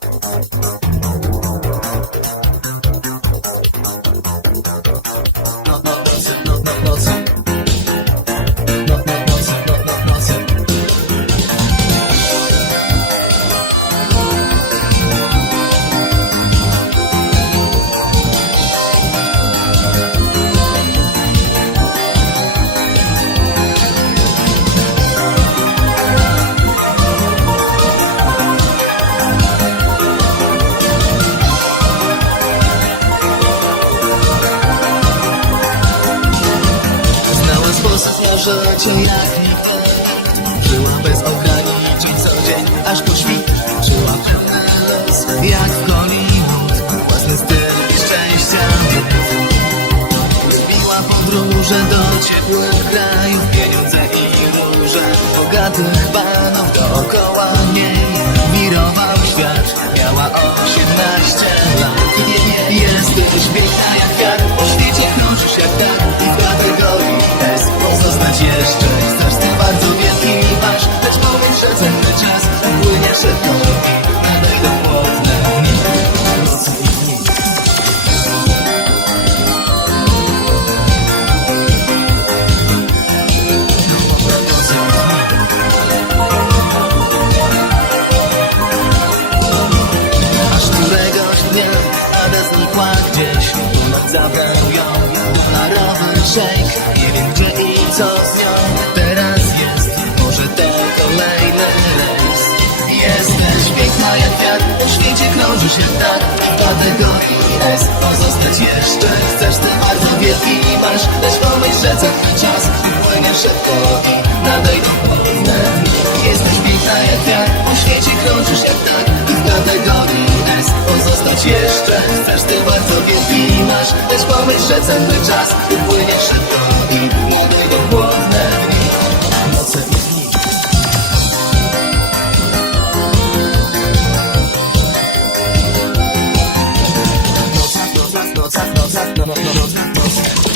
thank życiu jak Żyła bez ograniczeń co dzień aż po świt Żyła. Pełna jak w Własny styl i szczęścia. Lubiła podróże do ciepłych krajów Pieniądze i róże Bogatych panów dookoła niej Wirował świat Miała 18 jeszcze Chcesz ty bardzo wielki masz Lecz powiedz, że cenny czas Płynie szybko. Aż dnia zabrał ją Dolarowy szejk Nie Piękna jak wiatr W świecie krążysz jak tak. W kategorii S Pozostać jeszcze. Chcesz ty bardzo wielki masz Lecz pomyśl, że cenny czas Płynie szybko. I nadejdą dni Jesteś piękna jak wiatr W świecie krążysz jak tak. I w kategorii S Pozostać jeszcze. Chcesz ty bardzo wielki masz Lecz pomyśl, że cenny czas Płynie szybko datos, datos, datos, datos.